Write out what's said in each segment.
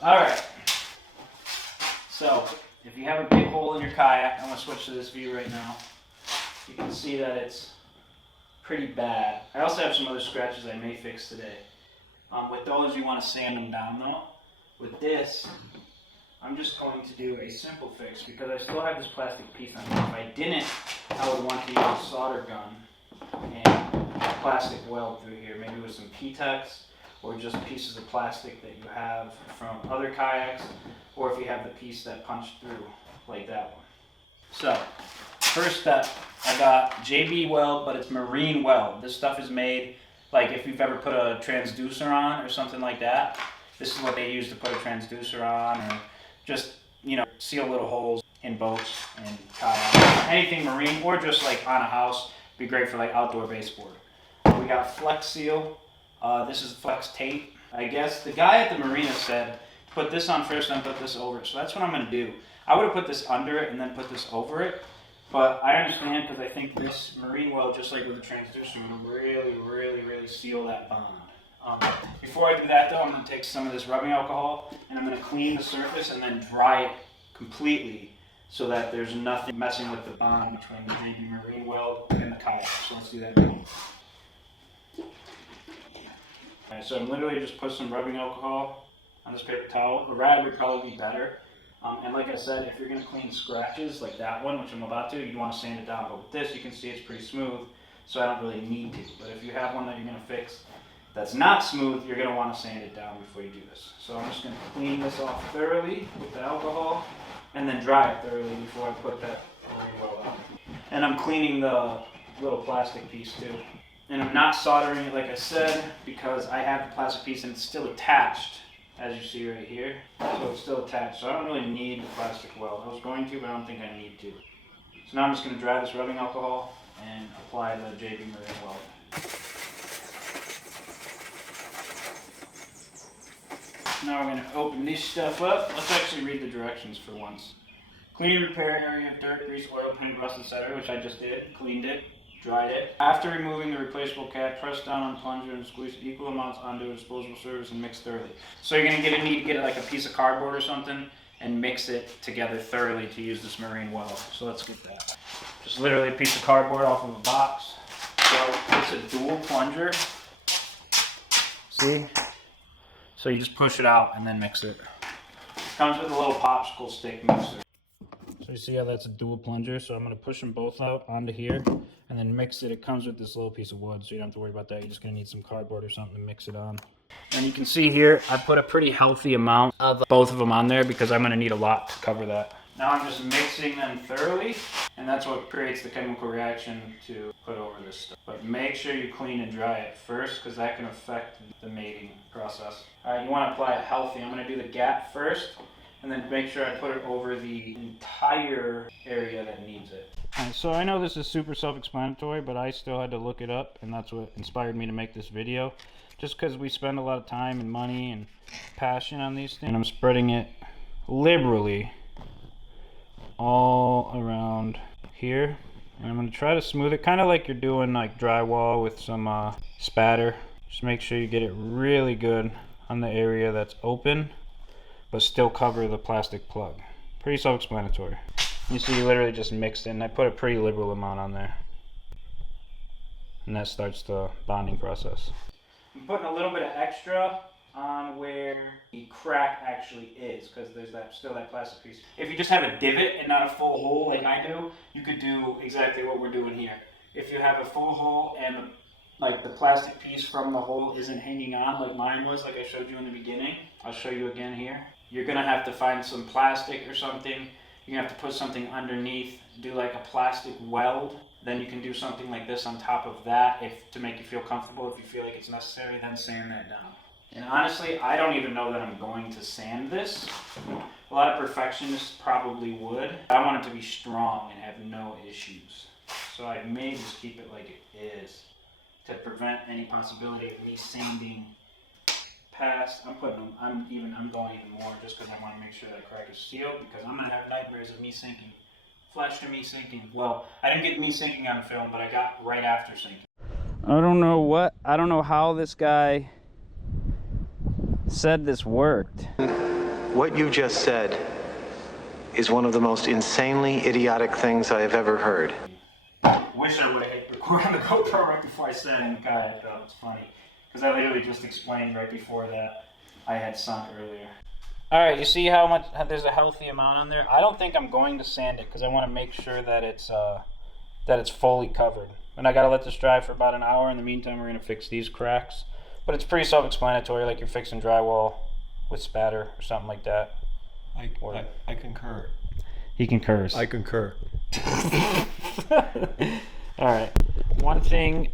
Alright, so if you have a big hole in your kayak, I'm going to switch to this view right now. You can see that it's pretty bad. I also have some other scratches I may fix today. With those, you want to sand them down though. With this, I'm just going to do a simple fix because I still have this plastic piece on here. If I didn't, I would want to use a solder gun and plastic weld through here, maybe with some P-Tex or just pieces of plastic that you have from other kayaks, or if you have the piece that punched through, like that one. So, first step, I got JB weld, but it's marine weld. This stuff is made, like if you've ever put a transducer on or something like that, this is what they use to put a transducer on, or just, you know, seal little holes in boats and kayaks. Anything marine, or just like on a house, be great for like outdoor baseboard. We got Flex Seal. This is Flex Tape. I guess the guy at the marina said, put this on first, then put this over it. So that's what I'm going to do. I would have put this under it and then put this over it. But I understand, because I think this marine weld, just like with the transducer, will really seal that bond. Before I do that though, I'm going to take some of this rubbing alcohol and I'm going to clean the surface and then dry it completely so that there's nothing messing with the bond between the marine weld and the kayak. So let's do that now. Alright, so I'm literally just put some rubbing alcohol on this paper towel. A rag would probably be better. And like I said, if you're going to clean scratches like that one, which I'm about to, you'd want to sand it down. But with this, you can see it's pretty smooth, so I don't really need to. But if you have one that you're going to fix that's not smooth, you're going to want to sand it down before you do this. So I'm just going to clean this off thoroughly with the alcohol, and then dry it thoroughly before I put that marine weld on. And I'm cleaning the little plastic piece too. And I'm not soldering it like I said, because I have the plastic piece and it's still attached, as you see right here. So it's still attached, so I don't really need the plastic weld. I was going to, but I don't think I need to. So now I'm just going to dry this rubbing alcohol and apply the JB Marine weld. Now we're going to open this stuff up. Let's actually read the directions for once. Clean repair area of dirt, grease, oil, paint, rust, etc., which I just did. Cleaned it. Dried it. After removing the replaceable cap, press down on plunger and squeeze equal amounts onto a disposable surface and mix thoroughly. So you're going to need to get like a piece of cardboard or something and mix it together thoroughly to use this marine weld. So let's get that. Just literally a piece of cardboard off of a box. So it's a dual plunger. See? So you just push it out and then mix it. Comes with a little popsicle stick mixer. So you see how that's a dual plunger? So I'm going to push them both out onto here and then mix it. It comes with this little piece of wood, so you don't have to worry about that. You're just going to need some cardboard or something to mix it on. And you can see here, I put a pretty healthy amount of both of them on there because I'm going to need a lot to cover that. Now I'm just mixing them thoroughly, and that's what creates the chemical reaction to put over this stuff. But make sure you clean and dry it first, because that can affect the mating process. Alright, you want to apply it healthy. I'm going to do the gap first, and then make sure I put it over the entire area that needs it. Alright, so I know this is super self-explanatory, but I still had to look it up, and that's what inspired me to make this video. Just because we spend a lot of time and money and passion on these things. And I'm spreading it liberally all around here. And I'm going to try to smooth it, kind of like you're doing like drywall with some spatter. Just make sure you get it really good on the area that's open, but still cover the plastic plug. Pretty self-explanatory. You see, you literally just mixed it, and I put a pretty liberal amount on there. And that starts the bonding process. I'm putting a little bit of extra on where the crack actually is, because there's still that plastic piece. If you just have a divot and not a full hole like I do, you could do exactly what we're doing here. If you have a full hole and like the plastic piece from the hole isn't hanging on like mine was, like I showed you in the beginning, I'll show you again here. You're gonna have to find some plastic or something. You're gonna have to put something underneath, do like a plastic weld. Then you can do something like this on top of that to make you feel comfortable. If you feel like it's necessary, then sand that down. And honestly, I don't even know that I'm going to sand this. A lot of perfectionists probably would. I want it to be strong and have no issues. So I may just keep it like it is to prevent any possibility of me sanding past. I'm going even more just because I want to make sure that crack is sealed, because I'm going to have nightmares of me sinking. Flash to me sinking. Well, I didn't get me sinking on film, but I got right after sinking. I don't know how this guy said this worked. What you just said is one of the most insanely idiotic things I have ever heard. Wish I would have hit record on the GoPro right before I said in the kayak, though. It's funny. Because I literally just explained right before that I had sunk earlier. Alright, you see how there's a healthy amount on there? I don't think I'm going to sand it because I want to make sure that it's fully covered. And I got to let this dry for about an hour. In the meantime, we're going to fix these cracks. But it's pretty self-explanatory, like you're fixing drywall with spatter or something like that. I concur. He concurs. I concur. Alright, one thing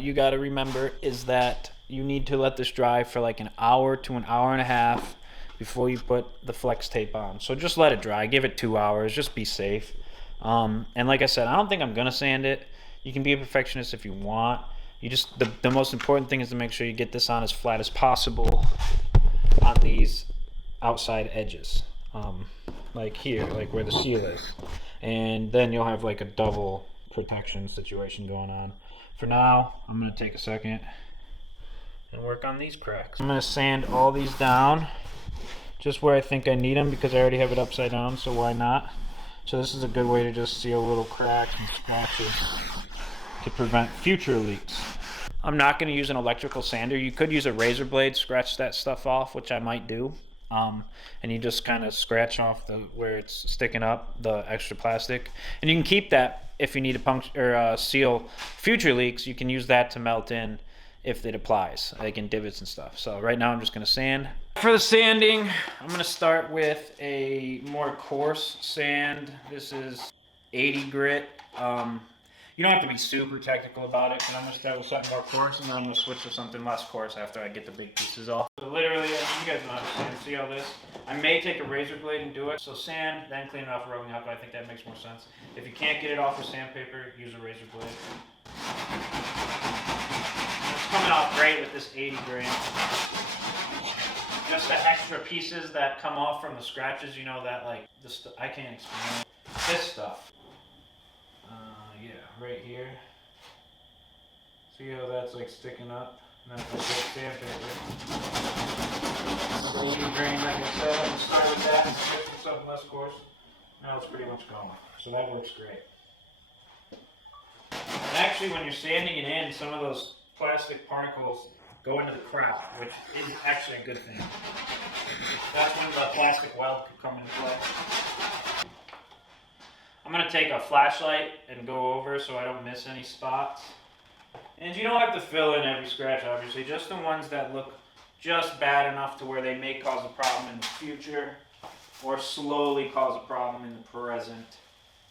you got to remember is that you need to let this dry for like an hour to an hour and a half before you put the flex tape on. So just let it dry, give it 2 hours, just be safe. And like I said, I don't think I'm going to sand it. You can be a perfectionist if you want. You just the most important thing is to make sure you get this on as flat as possible on these outside edges. Like here, like where the seal is. And then you'll have like a double protection situation going on. For now, I'm going to take a second and work on these cracks. I'm going to sand all these down just where I think I need them because I already have it upside down, so why not? So this is a good way to just seal little cracks and scratches to prevent future leaks. I'm not going to use an electrical sander. You could use a razor blade, scratch that stuff off, which I might do. And you just kind of scratch off where it's sticking up, the extra plastic. And you can keep that if you need to puncture or seal future leaks. You can use that to melt in if it applies, like in divots and stuff. So right now I'm just going to sand. For the sanding, I'm going to start with a more coarse sand. This is 80 grit. You don't have to be super technical about it, but I'm going to start with something more coarse, and then I'm going to switch to something less coarse after I get the big pieces off. So literally, you guys know how to sand. See all this? I may take a razor blade and do it. So sand, then clean it off with rubbing alcohol. I think that makes more sense. If you can't get it off with sandpaper, use a razor blade. It's coming off great with this 80 grain. Just the extra pieces that come off from the scratches, you know, that like, I can't explain it. This stuff. Yeah, right here. See how that's like sticking up? And that's like sandpaper. The 80 grain, like I said, I'm going to start with that and switch to something less coarse. Now it's pretty much going. So that works great. And actually, when you're sanding it in, some of those plastic particles go into the crack, which is actually a good thing. That's when the plastic weld could come into play. I'm going to take a flashlight and go over so I don't miss any spots. And you don't have to fill in every scratch, obviously, just the ones that look just bad enough to where they may cause a problem in the future or slowly cause a problem in the present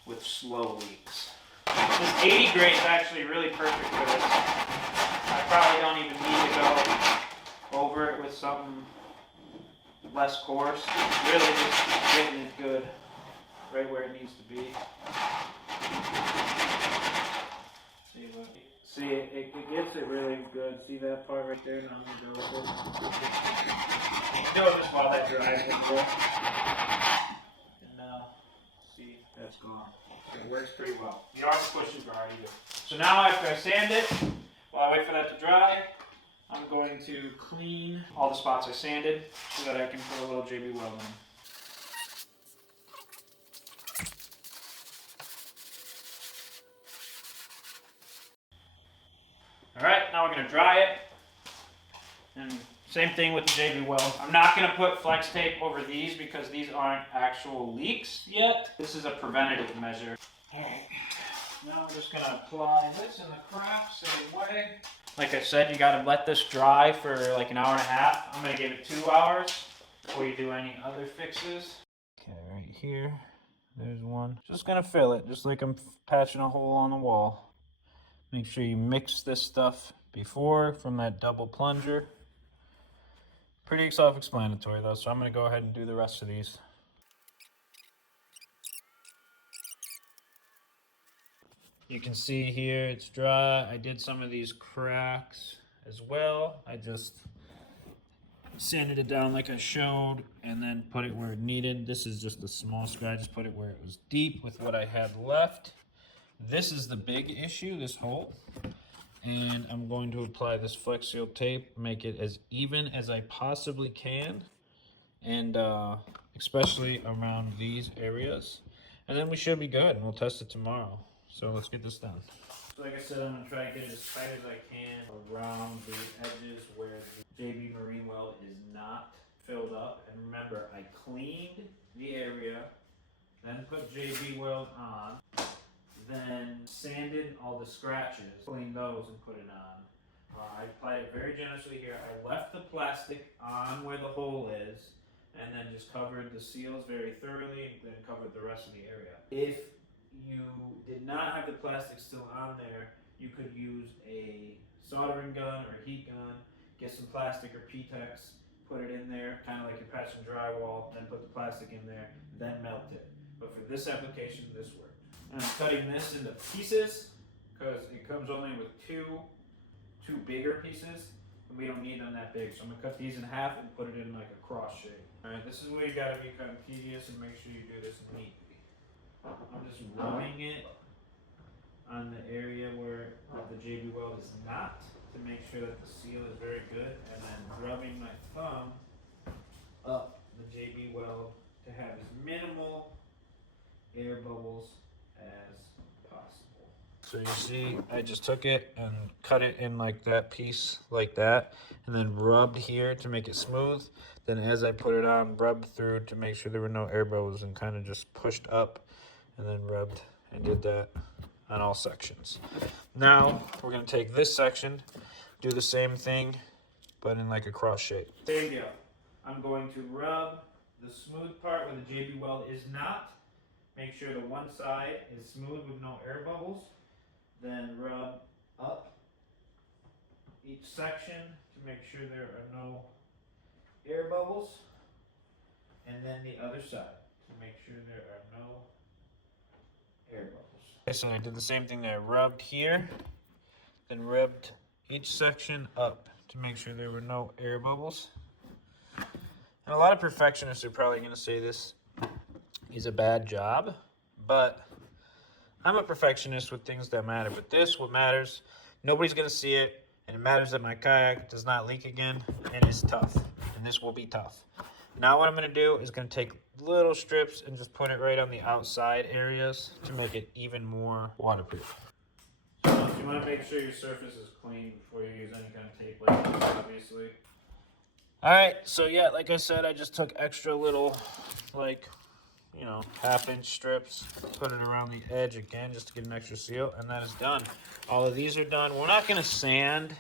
with slow leaks. This 80 grain is actually really perfect for this. I probably don't even need to go over it with something less coarse. Really just getting it good right where it needs to be. See, it gets it really good. See that part right there? Now I'm going to go over it. Do it just while that dries a little. And now, see, that's gone. It works pretty well. You don't have to push super hard either. So now after I sand it, while I wait for that to dry, I'm going to clean all the spots I sanded so that I can put a little JB weld in. Alright, now we're going to dry it. And same thing with the JB weld. I'm not going to put flex tape over these because these aren't actual leaks yet. This is a preventative measure. Alright, now I'm just going to apply this in the crack, same way. Like I said, you got to let this dry for like an hour and a half. I'm going to give it 2 hours before you do any other fixes. Okay, right here, there's one. Just going to fill it, just like I'm patching a hole on the wall. Make sure you mix this stuff before from that double plunger. Pretty self-explanatory though, so I'm going to go ahead and do the rest of these. You can see here it's dry. I did some of these cracks as well. I just sanded it down like I showed and then put it where it needed. This is just a small scratch. Just put it where it was deep with what I had left. This is the big issue, this hole. And I'm going to apply this Flex Seal tape, make it as even as I possibly can and especially around these areas. And then we should be good, and we'll test it tomorrow. So let's get this done. So like I said, I'm gonna try to get it as tight as I can around the edges where the JB Marine Weld is not filled up. And remember, I cleaned the area, then put JB Weld on, then sanded all the scratches, cleaned those and put it on. I applied it very generously here. I left the plastic on where the hole is, and then just covered the seals very thoroughly, then covered the rest of the area. If you did not have the plastic still on there, you could use a soldering gun or a heat gun, get some plastic or P-Tex, put it in there, kind of like you're patching drywall, then put the plastic in there, then melt it. But for this application, this worked. And I'm cutting this into pieces, because it comes only with two bigger pieces, and we don't need them that big. So I'm gonna cut these in half and put it in like a cross shape. All right, this is where you gotta be kind of tedious and make sure you do this neatly. I'm just rubbing it on the area where the JB Weld is not, to make sure that the seal is very good, and then rubbing my thumb up the JB Weld to have as minimal air bubbles as possible. So you see, I just took it and cut it in like that piece, like that, and then rubbed here to make it smooth. Then as I put it on, rubbed through to make sure there were no air bubbles, and kind of just pushed up and then rubbed and did that on all sections. Now we're gonna take this section, do the same thing, but in like a cross shape. There you go. I'm going to rub the smooth part where the JB Weld is not. Make sure the one side is smooth with no air bubbles. Then rub up each section to make sure there are no air bubbles. And then the other side to make sure there are no air bubbles. Okay, so I did the same thing there. Rubbed here, then rubbed each section up to make sure there were no air bubbles. And a lot of perfectionists are probably going to say this is a bad job, but I'm a perfectionist with things that matter. But this, what matters, nobody's going to see it, and it matters that my kayak does not leak again, and it's tough, and this will be tough. Now what I'm going to do is going to take little strips and just put it right on the outside areas to make it even more waterproof. So you want to make sure your surface is clean before you use any kind of tape like this, obviously. Alright, so yeah, like I said, I just took extra little, like, you know, 1/2-inch strips, put it around the edge again just to get an extra seal, and that is done. All of these are done. We're not going to sand,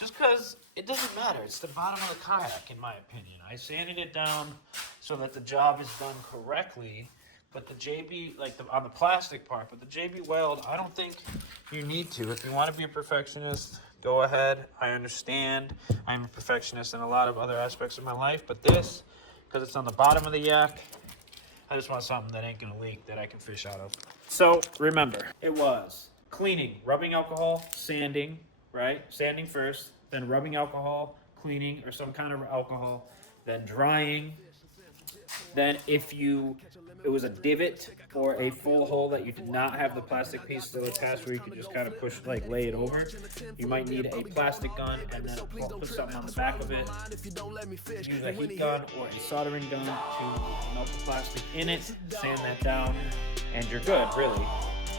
just because it doesn't matter. It's the bottom of the kayak, in my opinion. I sanded it down so that the job is done correctly, but the JB, like on the plastic part, but the JB Weld, I don't think you need to. If you want to be a perfectionist, go ahead. I understand. I'm a perfectionist in a lot of other aspects of my life, but this, because it's on the bottom of the yak, I just want something that ain't gonna leak, that I can fish out of. So remember, it was cleaning, rubbing alcohol, sanding, right? Sanding first, then rubbing alcohol, cleaning or some kind of alcohol, then drying. Then if it was a divot or a full hole that you did not have the plastic piece still attached where you could just kind of push, like lay it over, you might need a plastic gun and then put something on the back of it. Use a heat gun or a soldering gun to melt the plastic in it, sand that down, and you're good, really.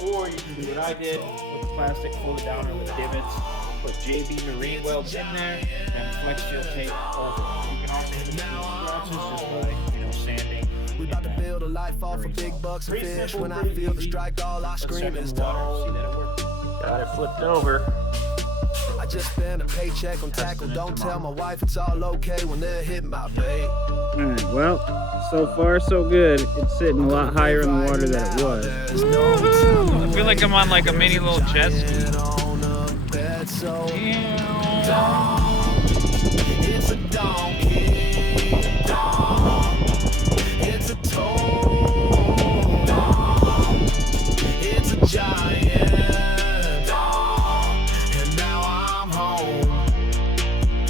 Or you can do what I did, put the plastic, pull it down with divots, put JB Marine Welds in there, and flex steel tape over it. You can also hit the scratches just by, sanding. We about to build a life off of big bucks and fish. When I feel the strike, all I scream is water. See that it worked? Got it flipped over. I just spent a paycheck on tackle. Don't tell my wife it's all okay when they hit my bait. Alright, well, so far so good. It's sitting a lot higher in the water than it was. I feel like I'm on like a mini little jet ski. It's a donkey.